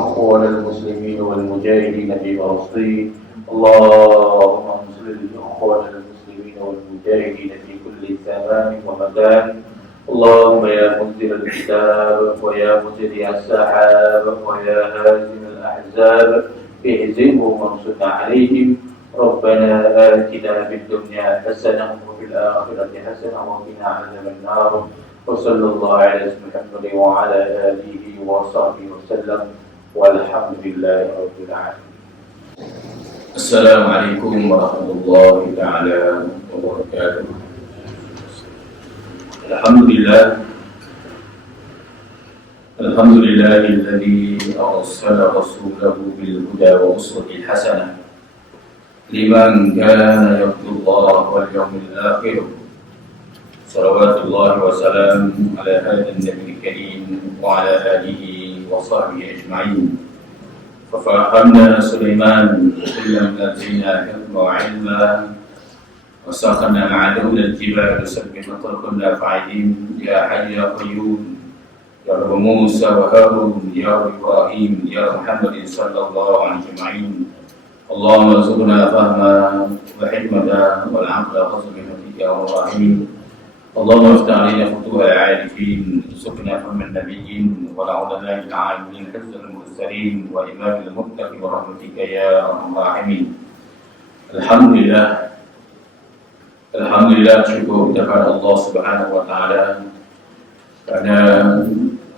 الإخوان المسلمين والمجاهدين في فلسطين. اللهم انصر الإخوان المسلمين والمجاهدين في كل زمان ومكان. اللهم يا منزل الكتاب ويا مجري السحاب ويا هازم الأحزاب اهزمهم وانصرنا عليهم. ربنا آتنا في الدنيا حسنة وفي الآخرة حسنة وقنا عذاب النار. وصلى الله على محمد وعلى آله وصحبه وسلم والحمد لله رب العالمين. السلام عليكم ورحمة الله تعالى وبركاته. الحمد لله الذي أرسل رسوله بالهدى والنصرة الحسنة لمن كان يرجو الله واليوم الآخر. صلوات الله وسلام على هذا النبي الكريم وعلى آله وصحبه أجمعين. ففهمنا سليمان كلا آتينا حكما وعلما وسخرنا مع دولة الجبال يسبح وكنا فاعلين. يا حي يا قيوم يا رب موسى وهارون يا رب إبراهيم يا رب محمد صلى الله عليه أجمعين. اللهم ارزقنا فهما وحكمة والعقل وحسن بحكمتك يا رب الراحمين. اللهم افتح علينا فتوح العارفين. ارزقنا فهم النبيين ونعوذنا من العالمين حفظ المرسلين وإمام المتقين برحمتك يا أرحم الراحمين. Alhamdulillah, syukur kepada Allah Subhanahu wa taala kerana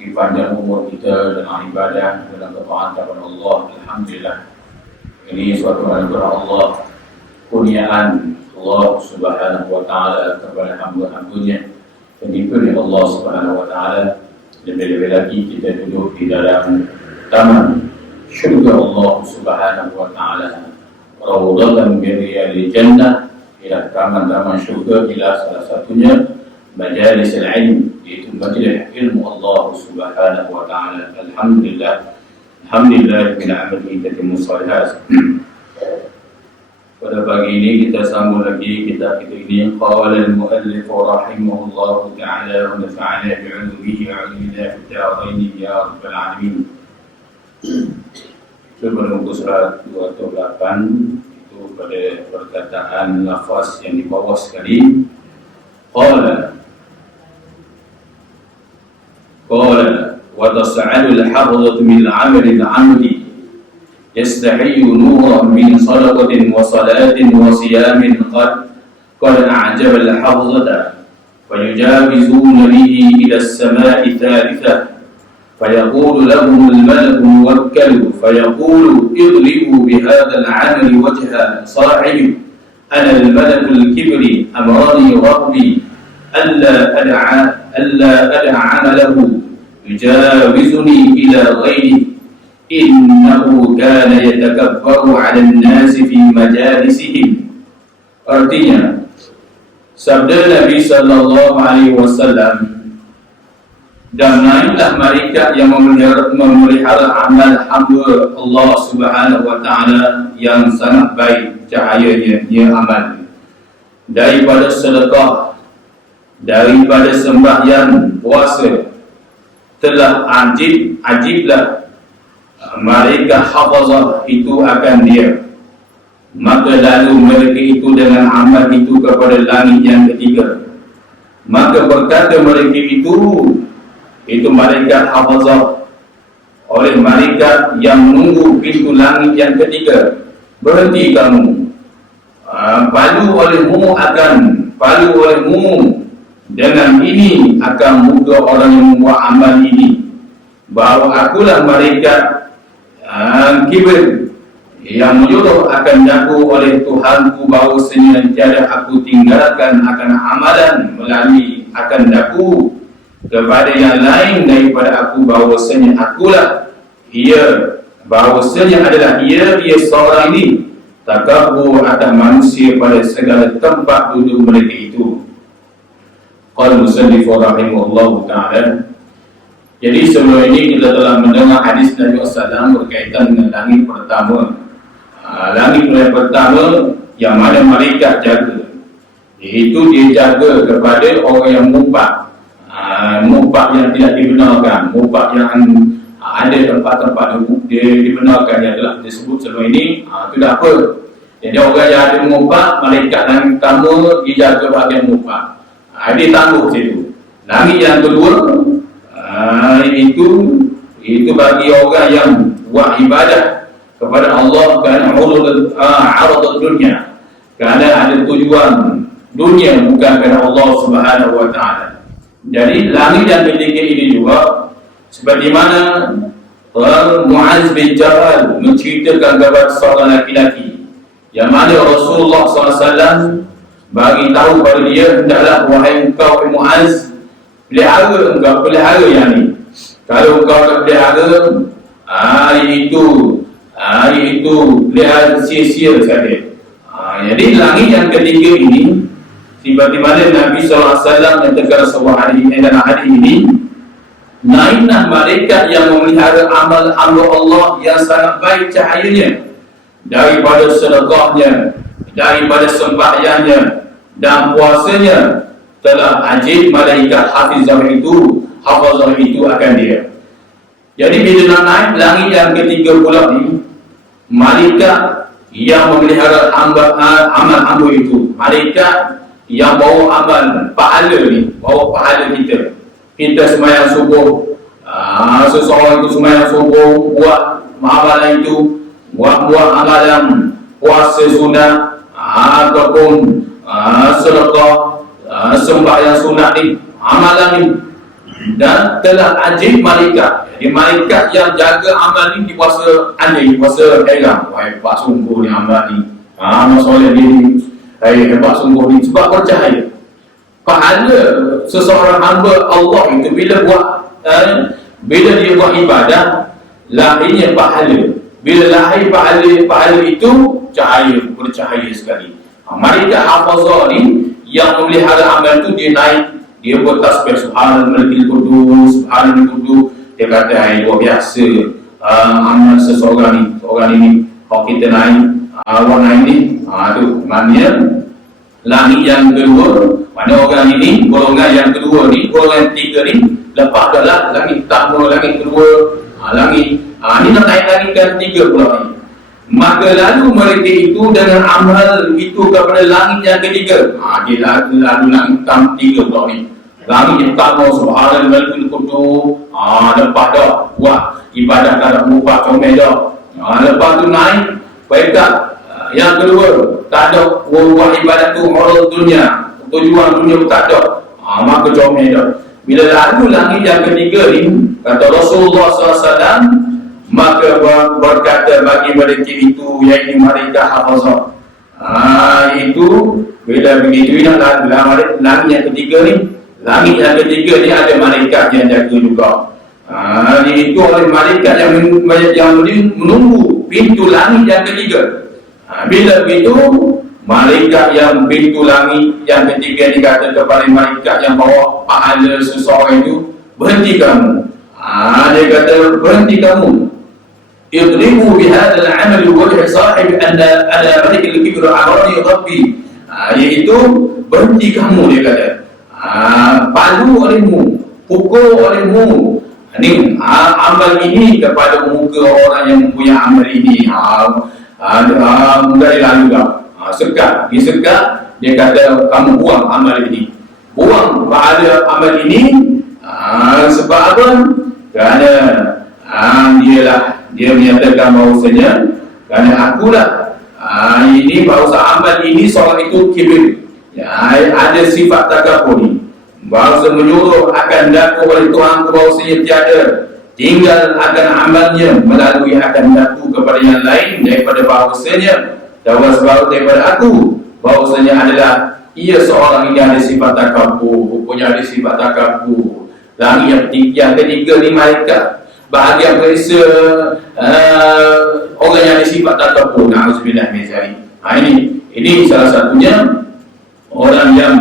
dipanjang umur kita dalam ibadah dalam ketaatan kepada Allah. Alhamdulillah. Ini suatu anugerah Allah, kurniaan Allah Subhanahu wa taala kepada hamba-hambanya. Dan diberi Allah Subhanahu wa taala lebih-lebih lagi kita duduk di dalam taman syurga Allah Subhanahu wa taala. Raudhatan min riyadil jannah, ila taman-taman syurga, ila salah satunya majalis al-ilm, yaitu majlis ilmu Allah Subhanahu wa taala. Alhamdulillah min amalihi tatimmu shalihat. Pada pagi ini kita sambung lagi kitab kita ini. Qala al-muallif rahimahullahu ta'ala wa nafa'ana bi'ulumihi wa 'ilmihi fid darain ya rabbal alamin. Sebelum surat 28 itu pada perkataan lafaz yang di bawah sekali. Qala wa tas'alu al-hafzatu min 'amali al-'amdi يستحي نورا من صدقة وصلاة وصيام قد أعجب الحفظة فيجاوزون به إلى السماء الثالثة فيقول لهم الملك الموكل فيقول اضربوا بهذا العمل وجه صاحبه أنا الملك الكبر أمرني ربي ألا أدع عمله يجاوزني إلى غيره innahu kana yatakabbaru 'alan nasi fi majalisihim. Artinya, sabda Nabi sallallahu alaihi wasallam, dan naiklah malaikat yang memelihara amal hamba Allah Subhanahu wa taala yang sangat baik cahayanya, dia amal daripada sedekah, daripada sembahyang, puasa. Telah ajiblah malaikat hafazah itu akan dia. Maka lalu mereka itu dengan amal itu kepada langit yang ketiga. Maka berkata mereka itu malaikat hafazah oleh malaikat yang menunggu pintu langit yang ketiga, berhenti kamu, palu olehmu dengan ini akan muka orang yang membuat amal ini. Bahawa akulah malaikat kibir yang menyuruh akan daku oleh Tuhanku bahawasanya tiada aku tinggalkan akan amalan melalui akan daku kepada yang lain daripada aku, bahawasanya akulah bahawasanya adalah ia seorang ini takabur atas manusia pada segala tempat duduk mereka itu. Qala musannif rahimahullahu ta'ala. Jadi sebelum ini kita telah mendengar hadis Nabi SAW berkaitan dengan langit pertama. Langit pertama yang mana malaikat jaga, iaitu dia jaga kepada orang yang mubah yang tidak dibenarkan, mubah yang ada tempat-tempat dia dibenarkan yang telah disebut sebelum ini, itu dah apa. Jadi orang yang ada mengumpat, malaikat yang pertama dia jaga bahagian mengumpat, dia tangguh situ. Langit yang kedua, itu bagi orang yang buat ibadah kepada Allah kerana aradul dunia, kerana ada tujuan dunia bukan kerana Allah Subhanahu wa taala. Jadi langit yang ketiga ini juga seperti mana Muaz bin Jabal menceritakan kepada seorang laki-laki yang mana Rasulullah SAW bagi tahu kepada dia, hendaklah wahai engkau Muaz, pelihara yang ni. Kalau engkau tak pelihara, itu pelihara sia-sia sekali. Jadi langit yang ketiga ini, seperti mana Nabi SAW menyatakan sebuah hadis dalam hadis ini, naiklah malaikat yang memelihara amal-amal Allah yang sangat baik cahayanya, daripada sedekahnya, daripada sembahyangnya dan puasanya, telah ajib malaikat hafizah itu akan dia. Jadi bila nak naik langit yang ketiga pula ni, malaikat yang memelihara amal-amal itu, malaikat yang bawa amal pahala ni, bawa pahala kita sembahyang subuh, seseorang itu sembahyang subuh, buat amalan itu, buat amalan puasa sunat ataupun sedekah, sembahyang sunat ni, amalan ni, dan telah ajib malaikat. Jadi malaikat yang jaga amal ni di puasa anjing, puasa heran. Wah, hebat sungguh ni amal ni, masalah ni hebat sungguh ni, sebab percaya pahala seseorang hamba Allah itu bila dia buat ibadah, lahirnya pahala. Bila lahir pahala itu bercahaya sekali. Malaikat hafazah ni yang memelihara amal tu, dia naik, dia buat tasbih subhanal-malikil qudus, subhanal qudus. Dia kata luar biasa amal seseorang ini. Kalau kita naik orang ini, tu maknanya langit yang kedua, mana orang ini, golongan yang kedua ni, golongan yang tiga ni, lepas adalah langit pertama, langit kedua, langit ni nak naik langit yang tiga pula ni. Maka lalu mereka itu dengan amal itu kepada langit yang ketiga. Dia lalu langit tiga pula ni. Langit yang pertama subhanal malikul qudus, lepas dah buat ibadah tak mubah comel dah. Lepas tu naik baiklah yang kedua, tak ada buat ibadah tu orang dunia, tujuan dunia tak ada, maka comel dah. Bila lalu langit yang ketiga ni, kata Rasulullah SAW, maka berkata bagi mereka itu, iaitu malaikat hafazah, itu bila begitu langit yang ketiga ni, langit yang ketiga ni ada malaikat yang jaga juga. Itu oleh malaikat yang menunggu pintu langit yang ketiga. Bila begitu, malaikat yang pintu langit yang ketiga ni kata kepada malaikat yang bawa pahala seseorang itu, berhenti kamu. Dia kata, berhenti kamu. Idribu bihadal amal wajh sahib ala malikil kibru arani rabbi. Iaitu berhenti kamu, dia kata. Palu olehmu, pukul olehmu ni amal ini kepada muka orang yang punya amal ini. Dari lalu dah disekat, dia kata kamu buang amal ini, buang pahala amal ini. Sebab apa? Kerana dia menyatakan bahawasanya, kerana akulah ini bahawa amal ini seorang itu kibir, ada sifat takabur ni, bahawa menyuruh akan daku oleh Tuhan bahawasanya tiada, tinggal akan amalnya melalui akan daku kepada yang lain daripada bahawasanya daripada aku, bahawasanya adalah ia seorang ini ada sifat takabur, punya ada sifat takabur. Langit yang ketiga ni malaikat bahagian periksa orang yang ada sifat takabur. Na'udzubillah min zalik. Ini salah satunya orang yang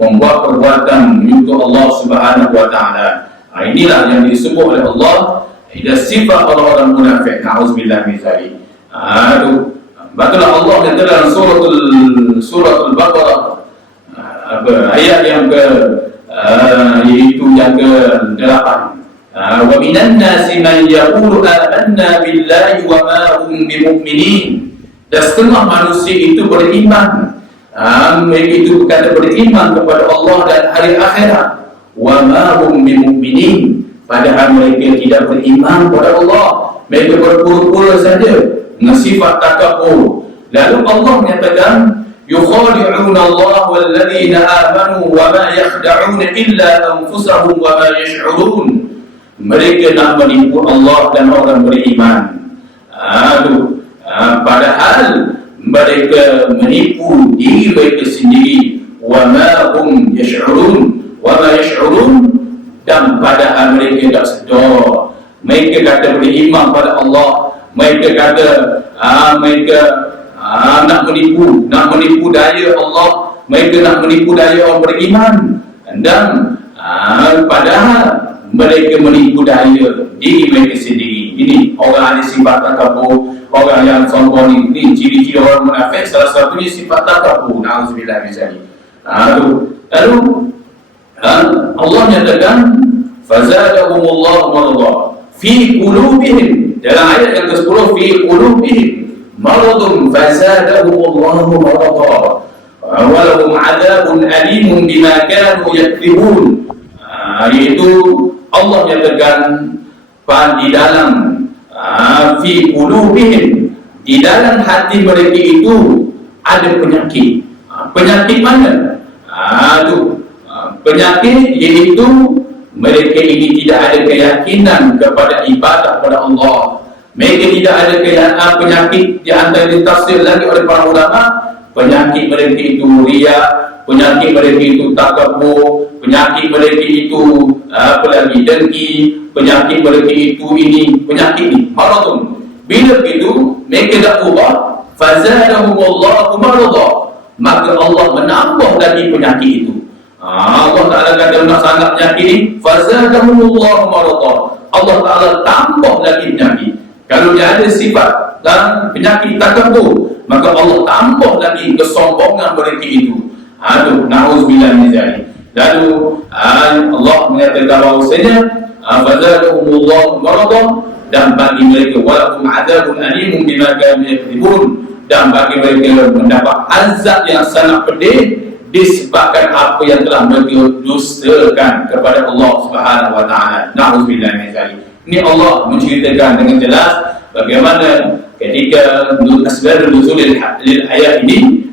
membuat perbuatan untuk Allah Subhanahu wa taala. Inilah yang disebut oleh Allah ida sifat orang-orang munafik. Na'udzubillah min zalik. Betullah Allah kata dalam suratul Baqarah, ayat yang ke iaitu yang ke-8, Wa minan nasi man yaqulu amanna billahi wa ma hum bimu'minin. Dan setengah manusia itu beriman, mereka itu berkata beriman kepada Allah dan hari akhirat. Wa ma hum bimu'minin, padahal mereka tidak beriman kepada Allah. Mereka berpura-pura saja dengan sifat takabur. Lalu Allah menyatakan yukhadi'una Allah walladzina amanu wa ma yakhda'una illa anfusahum wa ma yash'urun. Mereka nak menipu Allah dan orang beriman. Padahal mereka menipu diri mereka sendiri. Wa ma hum yash'urun, wa ma yash'urun, dan padahal mereka tak sedar. Mereka kata beriman pada Allah, mereka kata nak menipu daya Allah, mereka nak menipu daya orang beriman, dan padahal mereka menipu daya diri mereka sendiri. Ini orang ada sifat takabur, orang yang sombong ini ciri-ciri orang munafik. Salah satunya sifat takabur. Nauzubillah min zalik. Lalu Allah nyatakan fazadahumullahu maradha fi qulubihim. Dalam ayat yang ke-10, fi qulubihim maradun fazadahumullahu maradha wa lahum adabun alimun bima kanu yakdzibun. Yaitu Allah nyatakan di dalam fi qulubihim, di dalam hati mereka itu ada penyakit. Penyakit mana? Penyakit iaitu mereka ini tidak ada keyakinan kepada ibadah kepada Allah. Mereka tidak ada penyakit di antara ditafsir lagi oleh para ulama. Penyakit mereka itu riya, penyakit mereka itu takabur, penyakit mereka itu dengki, penyakit mereka itu ini, penyakit ini maradun. Bila begitu mereka dah ubah, fazadahumullahu maradha, maka Allah menambah lagi penyakit itu. Allah Ta'ala kata nak sangat penyakit ini, fazadahumullahu maradha, Allah Ta'ala tambah lagi penyakit. Kalau dia ada sifat dan penyakit takabur, maka Allah tambah lagi kesombongan mereka itu. Na'udzubillah min zalik. Lalu Allah menyatakan bahawasanya fazadahumullahu maradha, dan bagi mereka walahum adzabun alimun bima kanu yakdzibun, dan bagi mereka mendapat azab yang sangat pedih disebabkan apa yang telah mereka dustakan kepada Allah Subhanahu wa taala. Na'udzubillah min zalik. Ini Allah menceritakan dengan jelas bagaimana ketika asbabun nuzul lil ayat ini,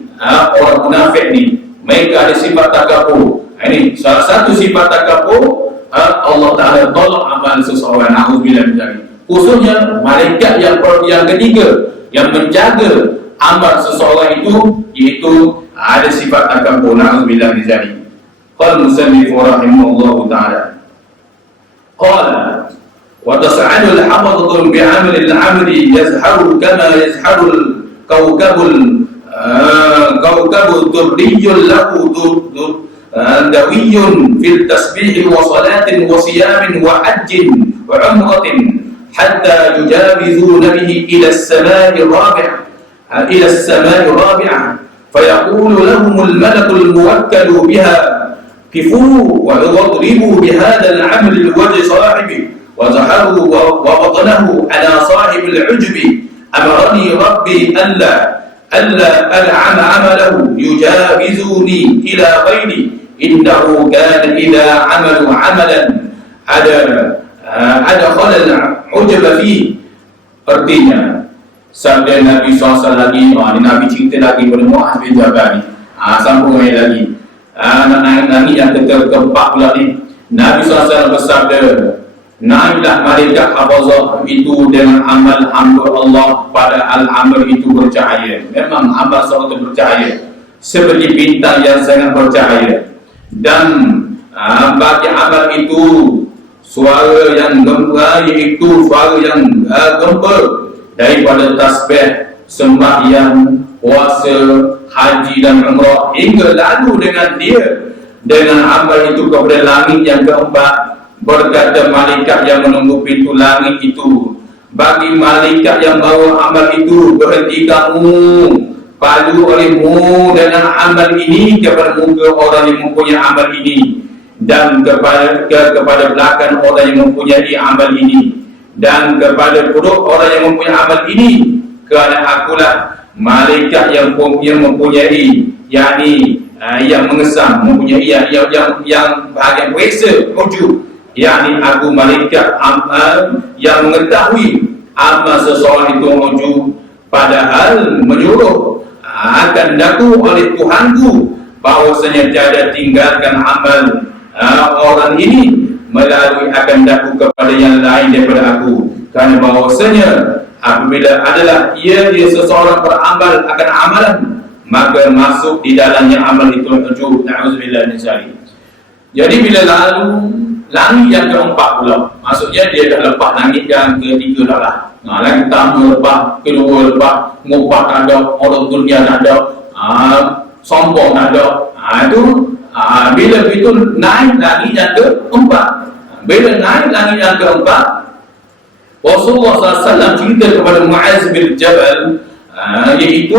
orang munafik ni mereka ada sifat takabur. Ini salah satu sifat takabur. Allah Ta'ala tolak amal seseorang. Na'udzubillah min zalik. Khususnya malaikat yang ketiga yang menjaga amal seseorang itu, iaitu ada sifat takabur. Na'udzubillah min zalik. Qala musannif rahimahullahu ta'ala, qala wa tas'alu al-hamadatu bi'amal al-'aml yazharu kama yazharu al-kawkabu durriyun lahu dawiyyun fil tasbih wa salatin wa siyamin wa hajjin wa umratin hatta yujawizuna bihi ila as-sama'i rabi'ah fayaqulu lahum al-malaku al-muwakkalu biha kifu wa wadribu bihadha al-'amal al-wajh sahibi wa zaharu wa batanahu ala sahib al-'ujbi amarani rabbi alla al'ama 'amalahu yujawizuni ila ghairi innahu kana idha 'amalu 'amalan ada khalal 'ujba fi. Artinya sabda Nabi SAW lagi, Nabi cerita lagi pada Mu'adz bin Jabal ni, sambung lagi anak-anak yang keempat pula ni. Nabi SAW bersabda, naiklah malaikat hafazah itu dengan amal hamba Allah, pada al-amal itu bercahaya. Memang amal seorang itu bercahaya seperti bintang yang sangat bercahaya, dan bagi amal itu suara yang gembira, iaitu suara yang gembira daripada tasbih, sembahyang, puasa, haji dan umrah, hingga lalu dengan dia dengan amal itu kepada langit yang keempat. Berkata malaikat yang menunggu pintu langit itu, bagi malaikat yang bawa amal itu, berhenti kamu, padu olehmu dengan amal ini kepada muka orang yang mempunyai amal ini, dan kepada belakang orang yang mempunyai amal ini, dan kepada perut orang yang mempunyai amal ini, kerana akulah malaikat yang mempunyai, yakni yang mengesam, mempunyai yang bahagian periksa wujud, yakni aku malaikat yang mengetahui amal seseorang itu wujud, padahal menyuruh akan daku oleh Tuhanku bahawasanya tiada tinggalkan amal orang ini melalui akan daku kepada yang lain daripada aku, kerana bahawasanya apabila adalah ia seseorang beramal akan amalan, maka masuk di dalamnya amal itu wujud. Na'udzubillah min dzalik. Jadi bila lalu langit yang keempat pula, maksudnya dia dah lepas langit yang ketiga dah lah. Langit pertama lepas, kedua lepas, ngupah tak ada, orang dunia tak ada, sombong tak ada. Bila itu naik langit yang keempat. Bila naik langit yang keempat, Rasulullah SAW cerita kepada Mu'az bin Jabal, iaitu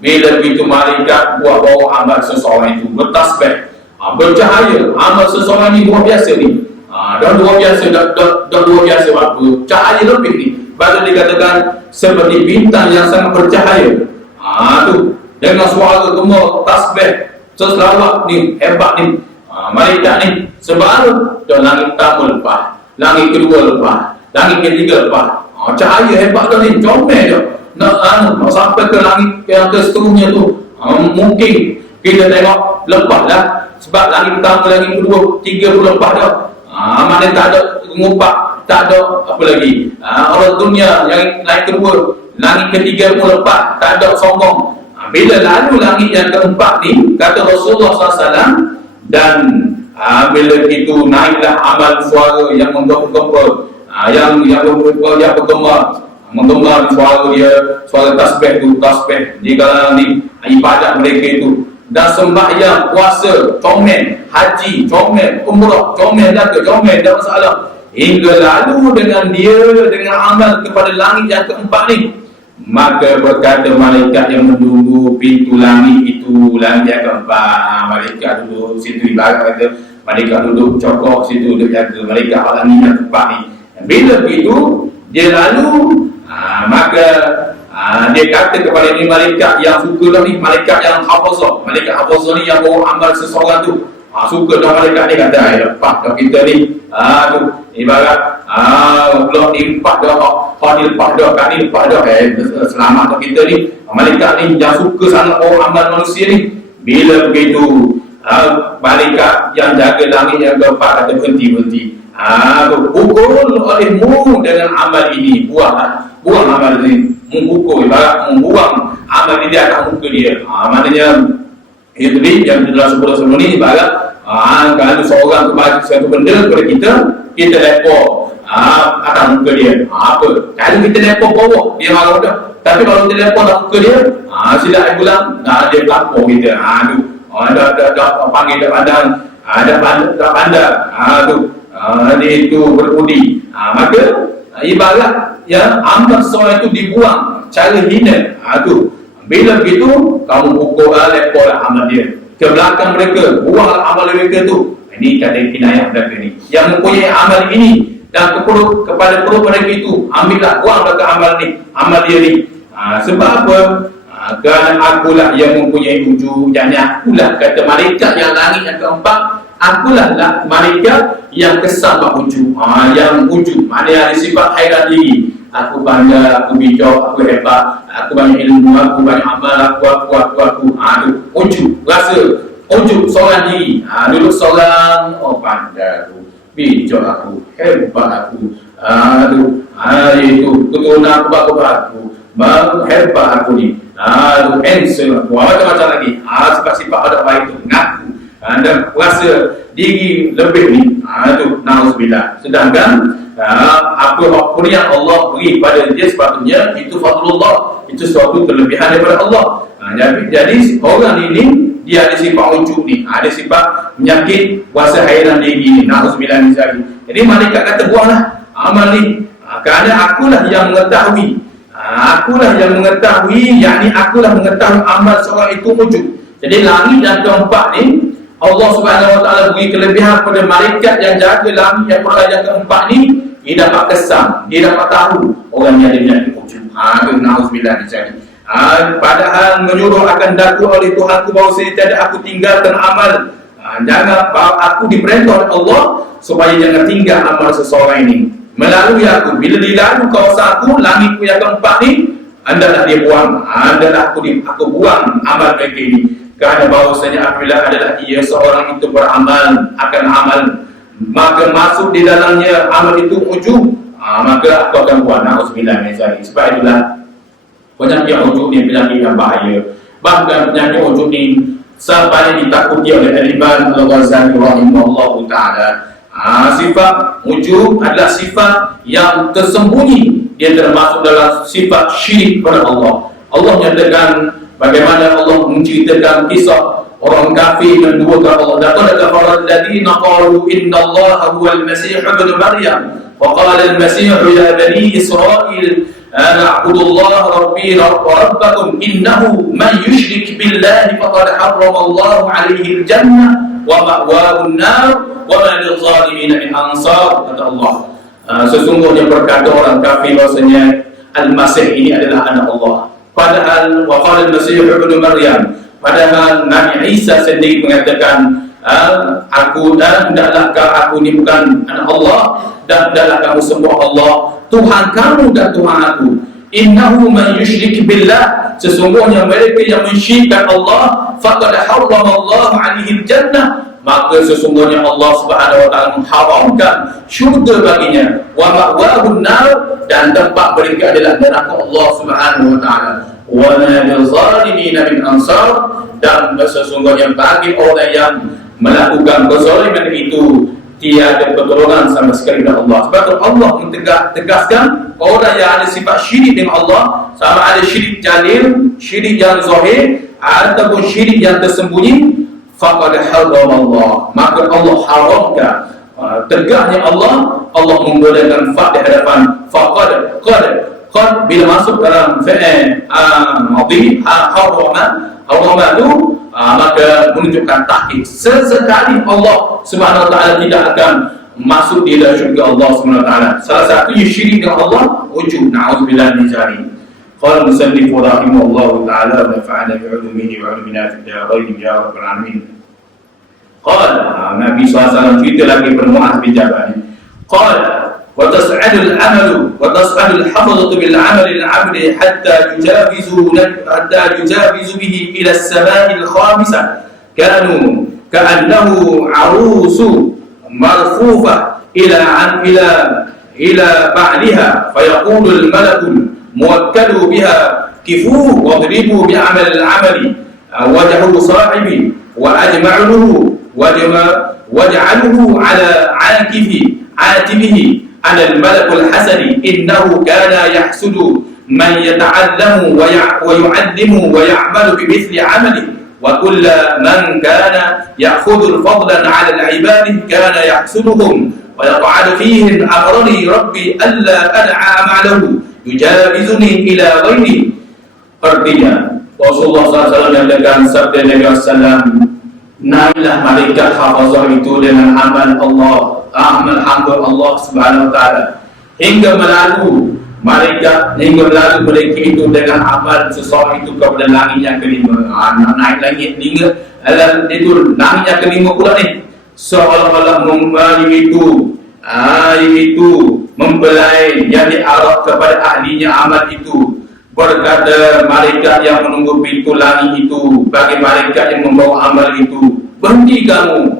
bila itu malaikat buat bawa amal seseorang itu bertasbih, bercahaya. Amal seseorang ni luar biasa ni, dah luar biasa, dah luar biasa apa, cahaya lebih ni. Bahkan dikatakan seperti bintang yang sangat bercahaya. Tu dengan suara gemar tasbih selawat ni, hebat ni, malaikat ni. Sebaru dah langit pertama lepas, langit kedua lepas, langit ketiga lepas. Cahaya hebat dah ni, comel dah. Nak sampai ke langit yang ke seterusnya tu, mungkin kita tengok lepas lah. Sebab langit pertama, langit kedua, tiga pun lepas dah. Mana tak ada ngumpak, tak ada apa lagi. Orang dunia yang langit kedua, langit ketiga pun lepas, tak ada sombong. Bila lalu langit yang keempat ni, kata Rasulullah SAW, dan bila itu naiklah amal suara yang menggema, yang menggema suara dia, suara tasbih tu, tasbih di kalangan ni, ibadat mereka itu, dan sembahyang, puasa, comel, haji, comel, umrah, comel, dah masalah. Hingga lalu dengan amal kepada langit yang keempat ni, maka berkata malaikat yang menunggu pintu langit itu, langit yang keempat, malaikat duduk situ, ibarat kata malaikat duduk cokok situ, dia jaga malaikat langit yang keempat ni. Bila begitu dia lalu, maka dia kata kepada ni malaikat yang suka dah ni, malaikat yang hafazah. Malaikat hafazah ni yang bawa amal seseorang tu, suka dah malaikat ni, kata lepas dah kita ni, tu ibarat blok ni lepas dah, ni lepas dah, kat ni lepas dah, selamat dah kita ni. Malaikat ni yang suka sangat bawa amal manusia ni. Bila begitu, malaikat yang jaga langit yang keempat kata berhenti. Pukul olehmu dengan amal ini, buang amal ini, memukul, ibarat membuang amal ini di atas muka dia. Maknanya itu ni yang dalam sebelum ni, ibarat kalau seorang tu bagi satu benda kepada kita lepor atas muka dia. Apa? Kalau kita lepor bawah, dia marah dah. Tapi kalau kita lepor atas muka dia, silap bulan, dia lapor kita. Dah panggil dah pandang, dah pandang. Dia itu berbudi. Maka ibarat yang amal seorang itu dibuang cara hina. Tu bila begitu kamu pukul lepor amal dia ke belakang mereka, buang amal mereka tu. Ini kata kinayah mereka ni yang mempunyai amal ini, dan kepada perut mereka itu, ambillah, buang belakang amal dia ni. Sebab apa? Kerana akulah yang mempunyai wujud, yakni akulah, kata malaikat yang langit yang keempat, akulah malaikat yang kesal wujud. Yang wujud maknanya ada sifat hairan diri. Aku bangga, aku bijak, aku hebat, aku banyak ilmu, aku banyak amal, aku. Wujud, rasa wujud seorang diri. Dulu seorang, pandai aku, bijak aku, hebat aku. Itu keturunan aku, hebat aku ni. Handsome aku, macam-macam lagi. Sifat-sifat ada baik tu, ngaku. Dan rasa diri lebih ni, tu na'udzubillah. Sedangkan apa yang Allah beri pada dia sepatutnya itu fadlullah, itu suatu kelebihan daripada Allah. Jadi orang ini dia ada sifat wujud ni, ada sifat menyakit, kuasa hairan diri ni, na'udzubillah min dzalik. Jadi malaikat kata buanglah amal ni, kerana akulah yang mengetahui. Yakni akulah mengetahui amal seorang itu wujud. Jadi langit yang keempat ni, Allah Subhanahu wa taala beri kelebihan pada malaikat yang jaga langit yang perayaan keempat ni, dia dapat kesan, dia dapat tahu orang yang ada penyakit ujub. Itu na'udzubillah dicari. Padahal menyuruh akan daku oleh Tuhanku bahawa tiada aku tinggalkan amal. Jangan aku diperintah oleh Allah supaya jangan tinggal amal seseorang ini. Melalui aku, bila dilalu kawasan aku, langitku yang keempat ni, adalah dia buang, adalah aku buang amal mereka ini. Kerana bahawasanya apabila adalah ia seorang itu beramal akan amal, maka masuk di dalamnya amal itu ujub, maka aku akan buat. Na'udzubillah min zalik. Sebab itulah penyakit ujub ni penyakit yang bahaya. Bahkan penyakit ujub ni sampai ditakuti oleh Al-Imam Al-Ghazali rahimahullahu ta'ala. Sifat ujub adalah sifat yang tersembunyi. Dia termasuk dalam sifat syirik kepada Allah. Allah menyatakan bagaimana Allah menceritakan kisah orang kafir menduakan Allah. Laqad kafara alladziina qalu innallaha huwal masih ibnu maryam wa qala al-masih ya bani israil a'budu allaha rabbi wa rabbakum innahu man yushrik billahi faqad harrama Allahu 'alaihi al-jannah wa ma'wahu an-nar wa ma lil-zalimin min ansar. Kata Allah, sesungguhnya berkata orang kafir bahwasanya Al-Masih ini adalah anak Allah. Padahal waqala al-Masih ibnu Maryam, padahal Nabi Isa sendiri mengatakan aku dan hendaklah aku ini bukan anak Allah dan hendaklah kamu sembah Allah Tuhan kamu dan Tuhan aku. Innahu man yushrik billah, sesungguhnya mereka yang mensyirikkan Allah faqad harrama Allah 'alaihi al-jannah, maka sesungguhnya Allah Subhanahu wa taala mengharamkan syurga baginya, wa ma'wahu an-nar, dan tempat mereka adalah neraka Allah Subhanahu wa taala, wa ma lil-zalimin min ansar, dan sesungguhnya bagi orang yang melakukan kezaliman itu tiada pertolongan sama sekali dari Allah. Sebab itu Allah tegaskan orang yang ada sifat syirik dengan Allah, sama ada syirik jalil, syirik yang zahir ataupun syirik yang tersembunyi, faqad harrama Allah, maka Allah haramkan. Tegaknya Allah menggunakan fa di hadapan faqad, qad bila masuk dalam fi'il madhi harrama itu maka menunjukkan takhid. Sesekali Allah Subhanahu wa taala tidak akan masuk di dalam syurga Allah Subhanahu wa taala. Salah satunya syirik dengan Allah, ujub. Na'udzubillah min zalik. Qala musannif rahimahullahu ta'ala wa nafa'ana bi'ulumihi wa 'ulumina fid darain ya rabbal alamin. Qala Nabi SAW cerita lagi pada Mu'adz bin Jabal. Qala wa tas'adu al-amalu wa tas'adu al-hafadhatu bil 'amali al-'abdi hatta yujawizu bihi ila as-sama'i al-khamisah kanu ka'annahu 'arusu marfufa ila ba'liha fayaqulu al-malaku muwakkalu biha kifu wadribu bi'amal al-'amali wajhu sahibi wa ajma'uhu waj'aluhu ala 'atibihi ala al-malak al-hasani innahu kana yahsudu man yata'allamu wa yu'allimu wa ya'malu bimithli 'amalihi wa kullu man kana ya'khudhu fadlan 'ala al-'ibadi kana yahsuduhum wa yaq'adu fihim amrani rabbi alla ad'a ma'lahu yujawizuni ila ghairi. Artinya Rasulullah SAW mengatakan sabda Nabi SAW, naiklah malaikat hafazah itu dengan amal Allah, amal hamba Allah Subhanahu wa taala, hingga melalu mereka itu dengan amal seseorang itu kepada langit yang kelima. Naik langit hingga itu langit yang kelima pula ni, seolah-olah itu mempelai yang diarah kepada ahlinya amal itu. Berkata malaikat yang menunggu pintu langit itu bagi malaikat yang membawa amal itu, berhenti kamu,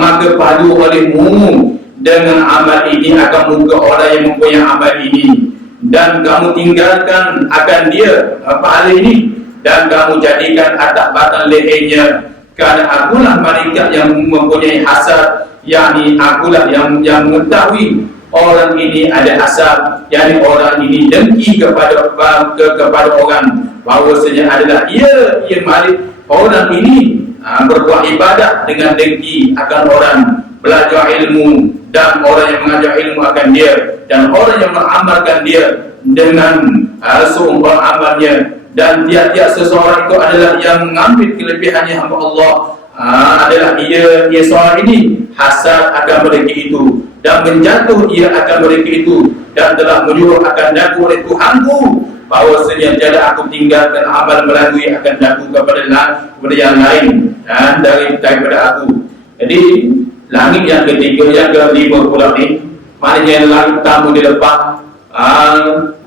maka padu olehmu dengan amal ini akan muka orang yang mempunyai amal ini, dan kamu tinggalkan akan dia pahala ini, dan kamu jadikan atas batang lehernya. Kerana akulah malaikat yang mempunyai hasad, yakni akulah yang mengetahui orang ini ada hasad, yakni orang ini dengki kepada orang, bahawasanya adalah ia malik orang ini berbuat ibadah dengan dengki akan orang, belajar ilmu, dan orang yang mengajar ilmu akan dia, dan orang yang mengamalkan dia dengan seumpama amalnya. Dan tiap-tiap seseorang itu adalah yang mengambil kelebihannya hamba Allah adalah ia seorang ini hasad akan mereka itu dan menjatuh ia akan mereka itu dan telah menyuruh akan daku oleh Tuhanku bahawasanya tiada aku tinggalkan amal melalui akan daku kepada yang lain dan daripada aku. Jadi langit yang ketiga, yang kelima pula ni, maknanya langit pertama di depan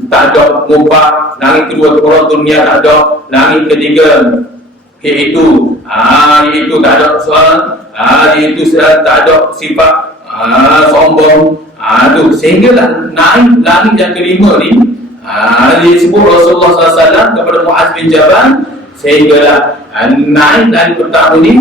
tak ada ngubah, langit kedua turun dunia tak ada, langit ketiga iaitu tak ada soal, iaitu tak ada sifat sombong, tu sehinggalah naik langit yang kelima ni disebut Rasulullah SAW kepada Muaz bin Jabal, sehinggalah naik langit pertama ni,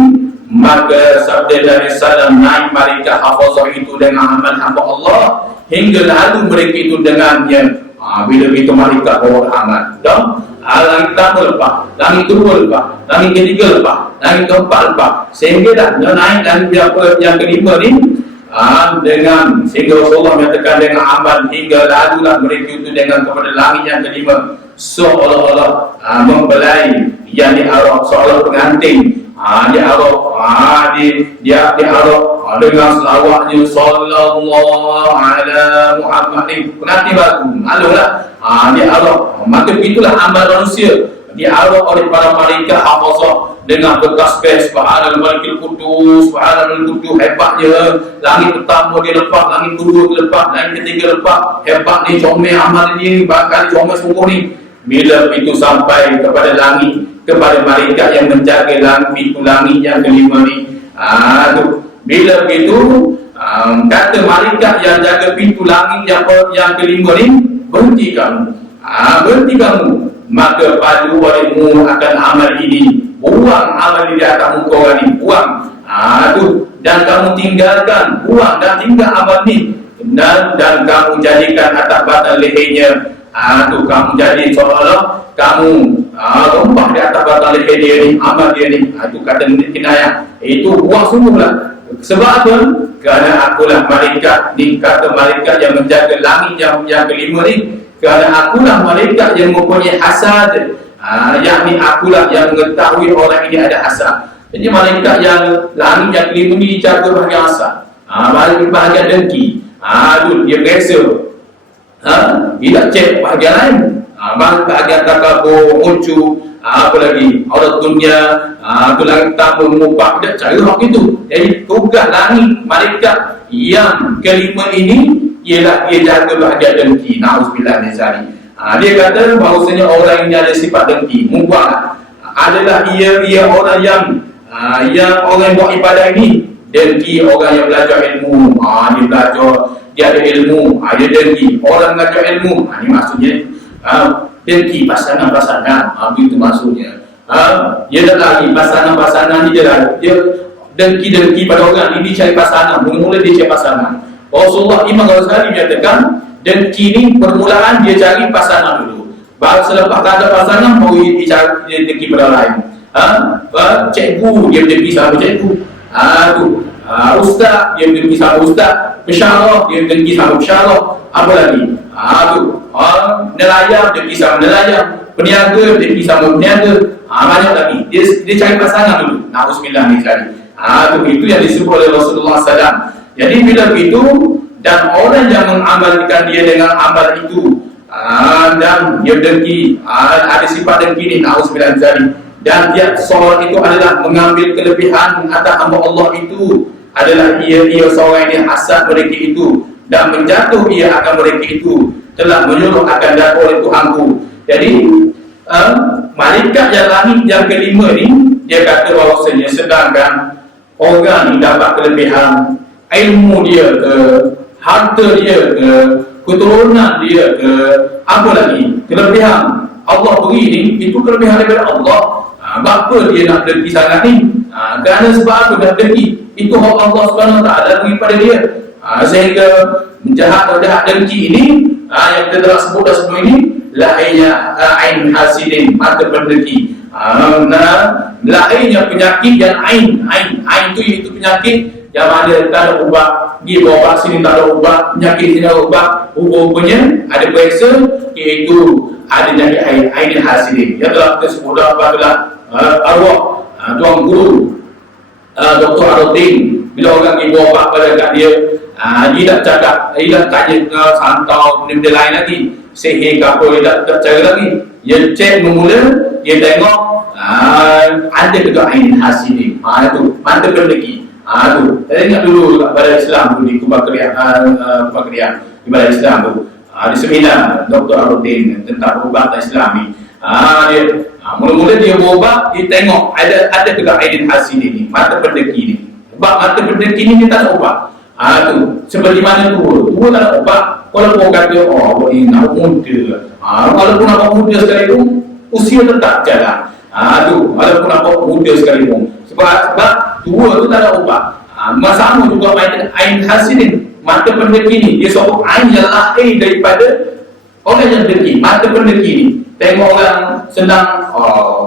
maka sabda dari salam naik malaikat hafazah itu dengan amal hamba Allah hingga lalu mereka itu dengannya. Bila itu malaikat bawa amal dah, langit pertama lepas, langit kedua lepas, langit ketiga lepas, langit keempat lepas, sehingga dah naik langit yang kelima ni dengan sehingga Rasulullah menyatakan dengan amal hingga lalulah mereka itu dengan kepada langit yang kelima seolah-olah mempelai yang diarah seolah pengantin diarah dengan selawatnya sallallahu ala Muhammadin pengantin baru malulah diarah, maka itulah amal manusia diarah oleh para malaikat hafazah dengan bertasbih subhanal malikul qudus subhanal qudus, hebatnya langit pertama dia lepas, langit kedua dia lepas, langit ketiga lepas, hebat ni comel amal ni, bakal comel sungguh ni. Bila itu sampai kepada langit, kepada malaikat yang menjaga pintu langit yang kelima ni, bila begitu kata malaikat yang jaga pintu langit yang kelima ni, berhenti kamu, maka padu olehmu akan amal ini, buang amal di atas muka orang ni, buang dan kamu tinggalkan, buang dan tinggal amal ni, dan kamu jadikan atas batang lehernya kamu jadi seolah-olah kamu rombak di atas batang leher dia ni, amal dia ni, itu kata kinayah, itu buang sungguhlah. Sebab apa? Kerana akulah malaikat ni, kata malaikat yang menjaga langit yang kelima ni, kerana akulah malaikat yang mempunyai hasad, yakni akulah yang mengetahui orang ini ada hasad. Jadi malaikat yang langit yang kelima ni dijaga bahagian hasad, bahagian dengki, dia biasa tidak cek bahagian lain, bahagian takabur, uncu, apa lagi aurat dunia, tu langit tamu mengubah, tidak cara hak itu. Jadi tugas langit malaikat yang kelima ini ialah dia jaga bahagian dengki. Na'udzubillah min zalik. Dia kata bahawasanya orang yang ada sifat dengki, mubah adalah ia orang yang orang yang buat ibadah ini dengki. Orang yang belajar ilmu, dia belajar, dia ada ilmu, dia dengki. Orang belajar ilmu, ini maksudnya dengki pasangan-pasangan, itu maksudnya. Dia dah lagi pasangan-pasangan dia dengki pada orang ini, cari pasangan, mula-mula dia cari pasangan. Rasulullah Imam Ghazali menyatakan dengki ni permulaan dia cari pasangan dulu, baru selepas tak ada pasangan baru dia dengki pada lain. Cikgu dia dengki sama cikgu, ustaz dia dengki sama ustaz, pensyarah dia dengki sama pensyarah, apa lagi nelayan dengki sama nelayan, peniaga dengki sama peniaga, banyak lagi. Dia cari pasangan dulu. Na'udzubillah min zalik. Itu yang disebut oleh Rasulullah SAW. Jadi bila begitu, dan orang yang mengamalkan dia dengan amal itu, dan dia dengki, ada sifat dengki ni, na'udzubillah min zalik, dan dia seorang itu adalah mengambil kelebihan atas hamba Allah itu, adalah ia seorang yang hasad mereka itu, dan menjatuh ia akan mereka itu, telah menyuruh akan dakwah oleh Tuhanku. Jadi malaikat yang langit yang kelima ni, dia kata bahawasanya sedangkan orang ni dapat kelebihan ilmu dia ke, harta dia ke, keturunan dia ke, apa lagi kelebihan Allah beri ni, itu kelebihan daripada Allah. Bapa dia nak dengki sangat ni, kerana sebab apa dia dengki, itu hak Allah SWT beri pada dia, sehingga jahat atau jahat dengki ini, yang kita telah sebut dah sebelum ini, lahirnya ain hasidin, mata pendengki. Lahirnya penyakit yang ain itu penyakit yang mana tak ada ubat, pergi bawa vaksin tak ada ubat, penyakit sini ada ubat, rupanya ada periksa, iaitu ada jadi ain hasidin. Yang telah kita sebut dah arwah tuan guru Dr. Arudin, bila orang ibu bapa pada kat dia, dia tak cakap, dia tak tanya santau benda lain lagi, sihir ke apa, dia tak cara lagi. Dia cek bermula, dia tengok ada ke ain hasidin, tu mata pendeki. Tu saya ingat dulu pada Islam tu di Kubah Kerian ibadah Islam tu, di seminar Dr. Arudin tentang perubatan Islam ni. Dia mula-mula dia berubat, dia tengok ada ke ain hasidin ni, mata pendeki ni. Sebab mata pendeki ni dia tak nak ubat. Tu seperti mana tua tak nak ubat. Walaupun orang kata ini nak muda, walaupun nak muda sekalipun usia tetap jalan. Walaupun nak muda sekalipun, sebab tua tu tak nak ubat. Sama juga main ain hasidin, mata pendeki ni, dia seorang ain yang lahir daripada orang yang deki. Mata pendeki ni tengok orang senang,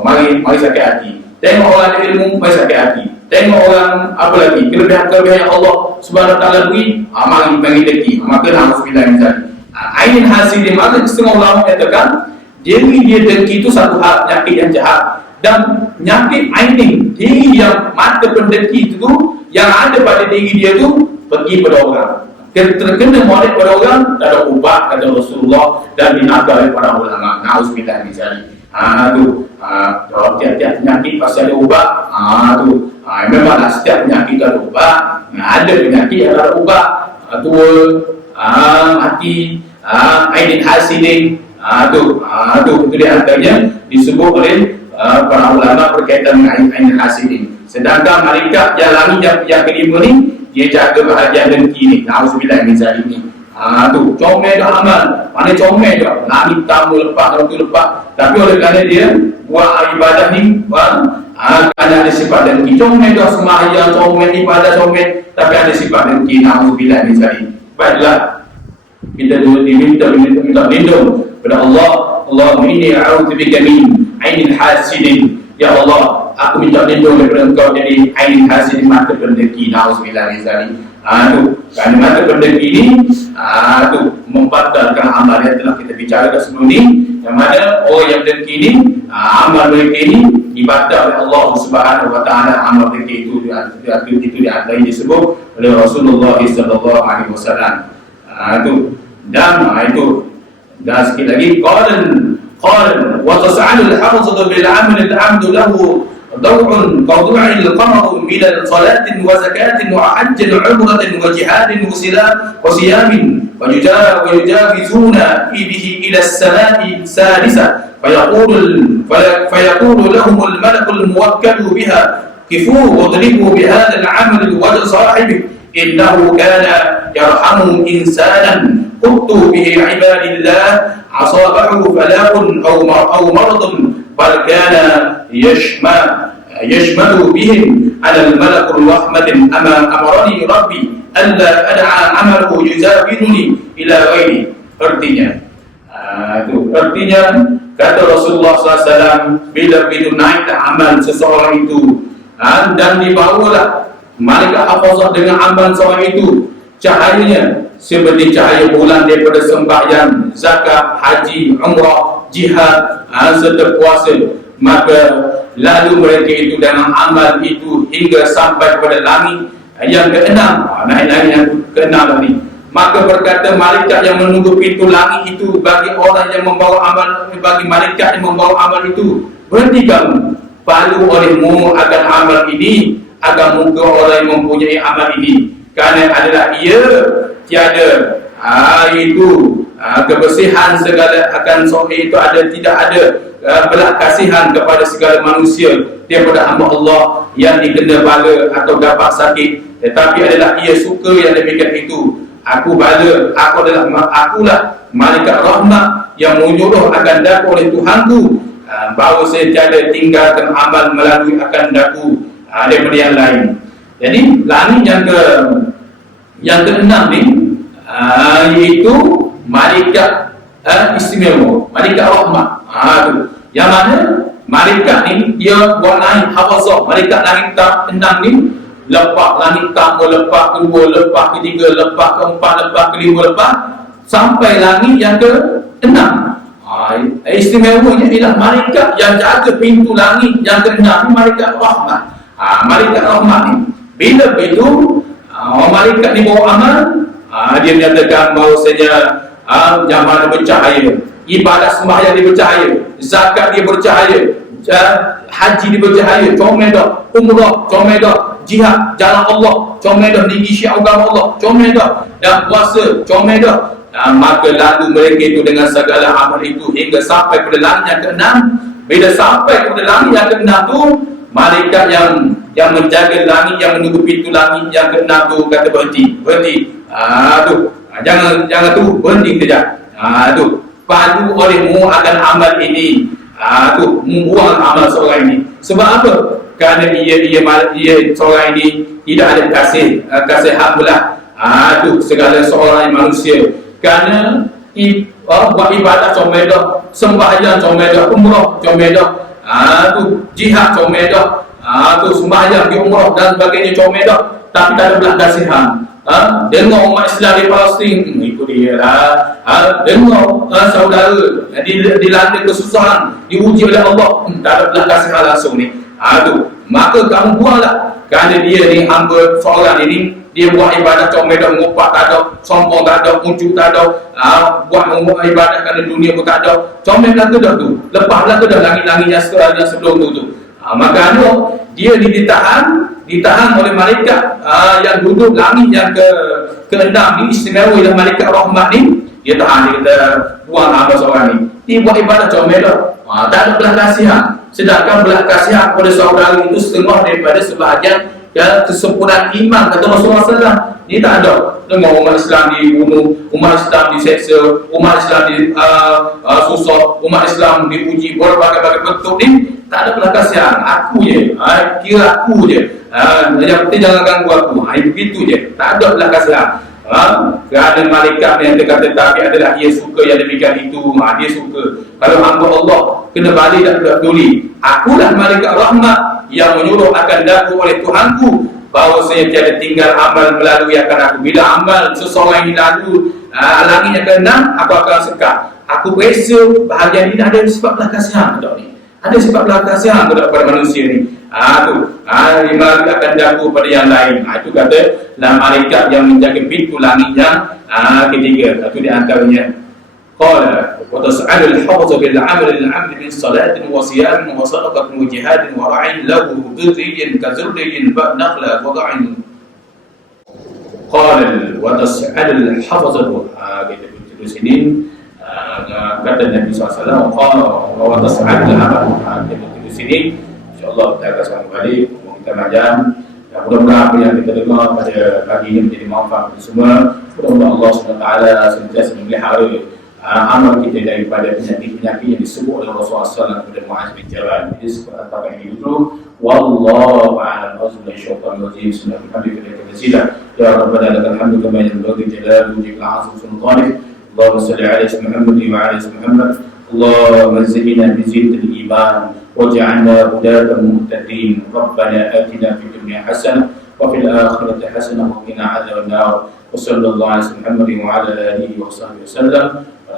mari sakit hati. Tengok orang ada ilmu, mari sakit hati. Tengok orang apa lagi, kelebihan-kelebihan yang Allah Subhanahu Wa Taala beri, mari deki. Maka alhamdulillah misalnya. Ain hasidin, maka setengah ulama katakan diri dia deki itu satu hal penyakit yang jahat, dan penyakit ainin, diri yang mata pendeki itu yang ada pada diri dia tu pergi pada orang, terkena molek pada orang, tak ada ubat kata Rasulullah dan dinaga oleh para ulama. Nauzubillah misalnya. Tiap-tiap penyakit pasti ada ubat. Memanglah setiap penyakit ada ubat. Ada penyakit yang ada ubat. Tua, mati, ainin hasidin. Itu dia antaranya disebut oleh para ulama berkaitan dengan ainin hasidin. Sedangkan malaikat yang langit yang kelima ni, dia jaga bahagian dengki ni. Nauzubillah min zalik ni. Tu comel dah amal, mana comel dah langit tamu lepas, waktu lepas. Tapi oleh kerana dia buat ibadah ni, kerana ada sifat dengki. Comel dah sembahyang, comel ibadah, comel, tapi ada sifat dengki. Nauzubillah min zalik. Baiklah, kita diminta lindung kepada Allah. Allahumma inni a'udzubika min ainil hasidin. Ya Allah, aku minta lindung daripada engkau jadi ainin hasidin, mata pendeki. Nauzubillah min zalik. Kerana mata pendeki ni membatalkan amal yang telah kita bicarakan sebelum ni, yang mana orang yang dengki ni, amal mereka ni dibatal oleh Allah Subhanahu Wa Taala. Amal mereka itu diantara disebut oleh Rasulullah sallallahu alaihi wasallam. Dan sekali lagi qala wa tas'alul hafzatu bil amal al hamdu lahu ضوء كضوء القمر من صلاة وزكاة وحج وعمرة وجهاد وصيام ويجاوزون به إلى السماء السادسة فيقول لهم الملك الموكل بها كفوا واضربوا بهذا العمل وجه صاحبه إنه كان يرحم إنسانا قلت به عباد الله أصابه فلاح أو مرض بل كان يشمل بهم على الملك الرحمة أما أمرني ربي ألا أدعى عمله يزاولني إلى غيري. Artinya kata Rasulullah SAW, bila begitu naik amal seseorang itu dan dibawalah malaikat hafazah dengan amal seorang itu, cahayanya seperti cahaya bulan daripada sembahyang, zakat, haji, umrah, jihad, serta puasa, maka lalu mereka itu dengan amal itu hingga sampai kepada langit yang keenam. Naik yang keenam ni, maka berkata malaikat yang menunggu pintu langit itu bagi orang yang membawa amal, bagi malaikat yang membawa amal itu, berhenti kamu, palu olehmu akan amal ini, agar muka orang yang mempunyai amal ini, kerana adalah ia tiada kebersihan segala akan sohih itu ada, tidak ada belas kasihan kepada segala manusia daripada hamba Allah yang dikena bala atau dapat sakit, tetapi adalah ia suka yang demikian itu. Akulah malaikat rahmat yang menyuruh akan daku oleh Tuhanku, bahawa saya tiada tinggalkan amal melalui akan daku daripada yang lain. Jadi langit yang keenam ni iaitu malaikat istimewa, malaikat rahmat. Yang mana malaikat ni dia buat naik hafazah. Malaikat langit enam ni lepas langit pertama, lepas kedua, lepas ketiga, lepas keempat, lepas kelima, lepas sampai langit yang keenam. Istimewanya ialah malaikat yang jaga pintu langit yang keenam ni, malaikat rahmat. Malaikat rahmat ni bila begitu malaikat ni bawa amal, dia menyatakan bahawasanya jamaah bercahaya, ibadat sembahyang dia bercahaya, zakat dia bercahaya, haji dia bercahaya, comel dah, umrah comel dah, jihad jalan Allah comel dah, tinggi syiar agama Allah comel dah, dan puasa comel dah. Maka lalu mereka itu dengan segala amal itu hingga sampai pada langit yang ke-6. Bila sampai pada langit yang ke-6 tu, malaikat yang menjaga langit, yang menunggu pintu langit yang ke-6 tu kata berhenti. Jangan tu, berhenti kejap. Padu olehmu akan amal ini. Membuang amal seorang ini. Sebab apa? Kerana ia seorang ini tidak ada kasihan pula. Segala seorang manusia. Kerana buat ibadat comel dah, sembahyang comel dah, umrah comel dah, jihad comel dah, sembahyang di umrah dan sebagainya comel dah, tapi tak ada belas kasihan. Dengar umat Islam di Palestin, itu dia lah. Dengar saudara dilanda kesusahan, diuji oleh Allah, tak ada belas kasihan langsung ni. Maka kamu buanglah. Kerana dia ni hamba seorang ini, dia buat ibadat comel dah, mengupak tak ada, sombong tak ada, muncul tak ada, buat ibadat kerana dunia pun tak ada, comel dah tu dah tu, lepas dah tu dah langit-langit yang sebelum tu. Maka dia ditahan oleh malaikat yang duduk langit yang ke-6 ni, istimewa ialah malaikat rahmat ni. Dia tahan, dia kata buang hamba seorang ni, dia buat ibadat comel dah, tak ada belas kasihan. Sedangkan belas kasihan kepada saudara itu setengah daripada sebahagian kesempurnaan iman, kata Rasulullah SAW. Ini tak ada. Dengar umat Islam dibunuh, umat Islam diseksa, umat Islam susah, umat Islam diuji berbagai-bagai bentuk ni, tak ada belas kasihan. Aku je, kira aku je, yang penting jangan ganggu aku, begitu je, tak ada belas kasihan. Kerana malaikat yang terkata tapi adalah ia suka yang demikian itu, dia suka. Kalau hamba Allah kena balik dan peduli, akulah malaikat rahmat yang menyuruh akan daku oleh Tuhanku bahawa saya tiada tinggal amal melalui akan aku. Bila amal seseorang ini lalu langit yang ke-6, aku akan sekat. Aku periksa bahagian ini ada sebab belas kasihan tak ni, ada sebab belas kasihan kepada manusia ni. Lima akan daku pada yang lain. Itu kata malaikat yang menjaga pintu langit yang ketiga. Itu di antaranya. Qala wa tas'alu al-hafza bil 'amal al-'amd min salatin wa siyamin wa sadaqatin wa jihadin wa ra'in lahu dhurriyyin ka dhurriyyin nakhla wa da'in. Qala wa tas'alu al-hafza kita di sini kata Nabi SAW, qala wa tas'alu al-'amal di sini. InsyaAllah kita akan sambung balik kita majam. Mudah-mudahan apa yang kita dengar pada pagi ini menjadi manfaat untuk semua. Mudah-mudahan Allah SWT sentiasa memelihara amal kita daripada penyakit-penyakit yang disebut oleh Rasulullah SAW kepada Muaz bin Jabal. Jadi seperti ini dulu. Wallahu a'lam bishawab. Syaitanir rajim. Bismillahirrahmanirrahim. Ya Rabbana lakal hamdu kama yanbaghi li jalali wajhika al-'azim sultanik. Allahumma salli ala Muhammad wa ala Muhammad. اللهم زدنا بزينة الإيمان واجعلنا هداة مهتدين. ربنا آتنا في الدنيا حسنة وفي الآخرة حسنة وقنا عذاب النار. وصلى الله على محمد وعلى آله وصحبه وسلم.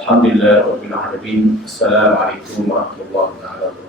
الحمد لله رب العالمين. السلام عليكم ورحمة الله تعالى وبركاته.